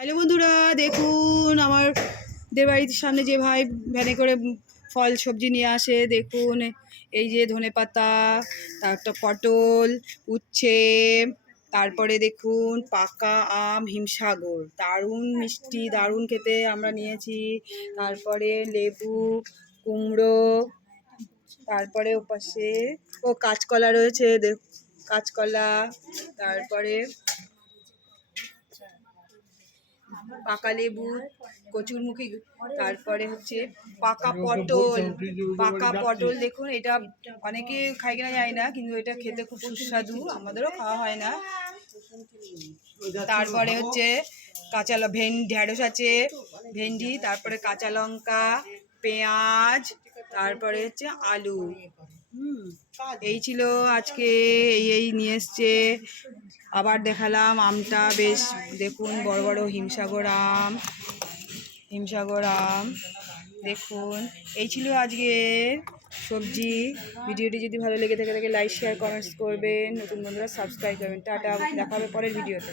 Hello বন্ধুরা, দেখুন আমাদের বাড়ির সামনে যে ভাই ভ্যানে করে ফল সবজি নিয়ে আসে। দেখুন এই যে ধনেপাতা, তারপর পটল, উচ্ছে, তারপরে দেখুন পাকা আম, হিমসাগর, দারুণ মিষ্টি, দারুণ খেতে। আমরা নিয়েছি। তারপরে লেবু, কুমড়ো, তারপরে ওপাশে কাঁচকলা রয়েছে। কাঁচকলা, তারপরে পাকা লেবু, কচুরমুখী, তারপরে হচ্ছে পাকা পটল। দেখুন এটা অনেকে খাই কিনা যায় না, কিন্তু এটা খেতে খুব সুস্বাদু, আমাদেরও খাওয়া হয় না। তারপরে হচ্ছে কাঁচা ঢেঁড়স আছে, ভেন্ডি, তারপরে কাঁচা লঙ্কা, পেঁয়াজ, তারপরে হচ্ছে আলু। এই ছিল আজকে, এই নিয়ে এসছে। আবার দেখালাম আমটা, বেশ দেখুন বড় বড় হিমসাগর আম। দেখুন এই ছিল আজকে সবজি। ভিডিওটি যদি ভালো লেগে থাকে লাইক, শেয়ার, কমেন্টস করবেন। নতুন বন্ধুরা সাবস্ক্রাইব করবেন। টাটা, দেখা হবে পরের ভিডিওতে।